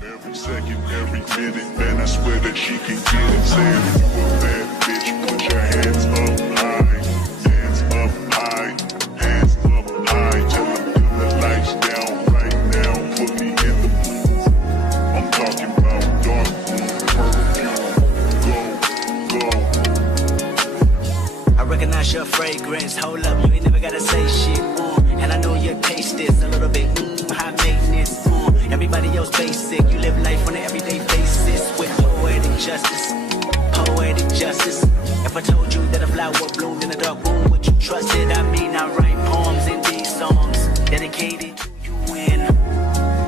Every second, every minute, man, I swear that she can get it. Saying if you a bad bitch, put your hands up high, hands up high, hands up high. Tell them dim the lights down right now, put me in the mood. I'm talking about dark room, perfume, go, go. I recognize your fragrance, hold up, you ain't never gotta say shit, and I know your taste is a little bit, high maintenance, everybody else basic, you live life on an everyday basis, with poetic justice, poetic justice. If I told you that a flower bloomed in a dark room, would you trust it? I mean, I write poems in these songs, dedicated to you, and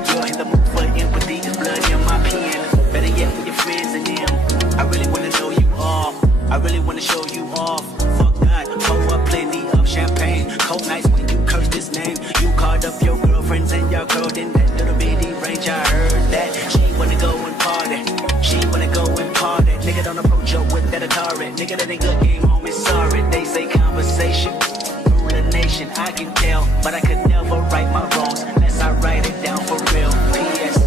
you're in the mood for empathy, there's blood in my pen, better yet with your friends and them, I really wanna know you all, I really wanna show you off. Fuck God, pour up plenty of champagne. Cold nights when you curse this name. You called up your girlfriends and your girl in that little bitty range. I heard that she wanna go and party. She wanna go and party. Nigga don't approach her with that Atari. Nigga that ain't good game home is sorry. They say conversation rule a nation. I can tell, but I could never right my wrongs unless I write it down for real. P.S.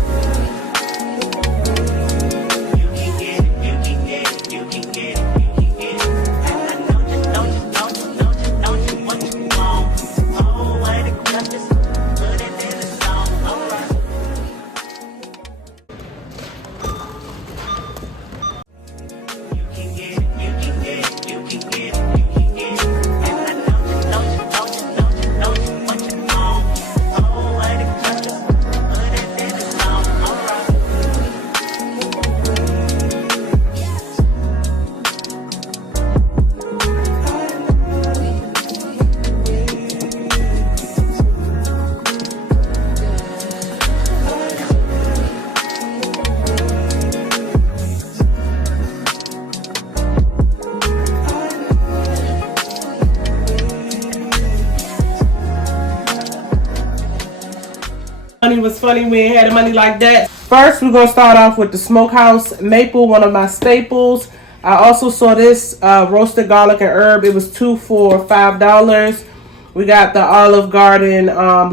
Money was funny. We ain't had money like that. First, we're gonna start off with the Smokehouse Maple, one of my staples. I also saw this roasted garlic and herb. It was 2 for $5. We got the Olive Garden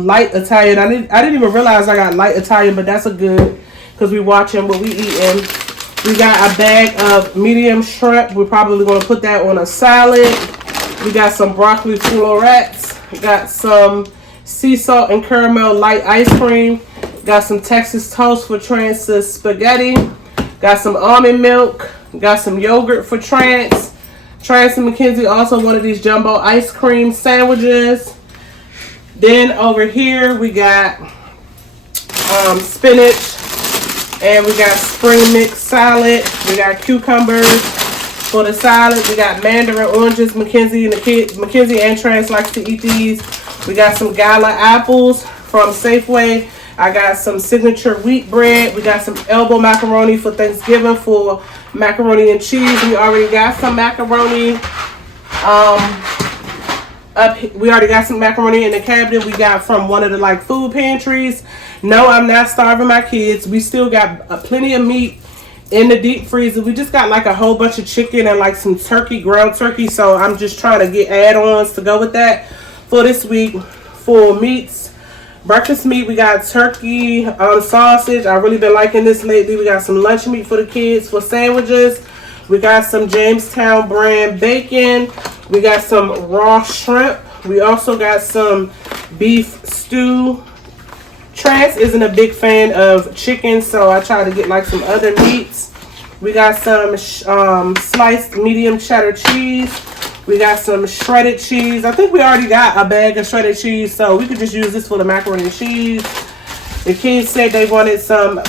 light Italian. I didn't even realize I got light Italian, but that's a good because we watching what we eating. We got a bag of medium shrimp. We're probably gonna put that on a salad. We got some broccoli florets. We got some sea salt and caramel light ice cream. Got some Texas toast for Trance's spaghetti. Got some almond milk. Got some yogurt for Trance. Trance and Mackenzie also wanted these jumbo ice cream sandwiches. Then over here we got spinach, and we got spring mix salad. We got cucumbers for the salad. We got mandarin oranges. Mackenzie and Trance likes to eat these. We got some gala apples from Safeway. I got some signature wheat bread. We got some elbow macaroni for Thanksgiving for macaroni and cheese. We already got some macaroni. We already got some macaroni in the cabinet. We got from one of the food pantries. No, I'm not starving my kids. We still got plenty of meat in the deep freezer. We just got a whole bunch of chicken and some turkey, ground turkey. So I'm just trying to get add-ons to go with that. For this week, for meats, breakfast meat, we got turkey, sausage. I've really been liking this lately. We got some lunch meat for the kids for sandwiches. We got some Jamestown brand bacon. We got some raw shrimp. We also got some beef stew. Trance isn't a big fan of chicken, so I try to get some other meats. We got some sliced medium cheddar cheese. We got some shredded cheese. I think we already got a bag of shredded cheese, so we could just use this for the macaroni and cheese. The kids said they wanted some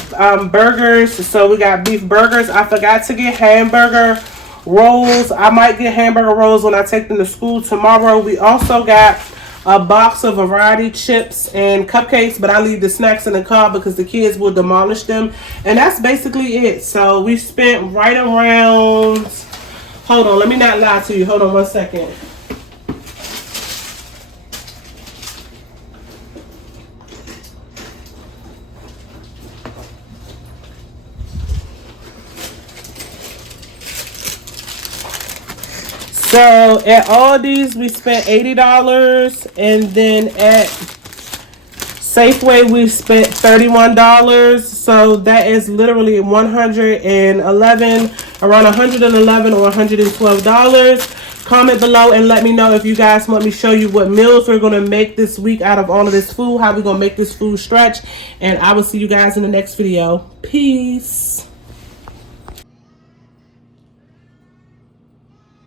burgers, so we got beef burgers. I forgot to get hamburger rolls. I might get hamburger rolls when I take them to school tomorrow. We also got a box of variety chips and cupcakes, but I leave the snacks in the car because the kids will demolish them. And that's basically it. So we spent right around... Hold on, let me not lie to you. Hold on one second. So at Aldi's we spent $80, and then at Safeway we spent $31. So that is literally 111, around 111 or $112. Comment below and let me know if you guys want me to show you what meals we're going to make this week out of all of this food, how we're going to make this food stretch. And I will see you guys in the next video. Peace.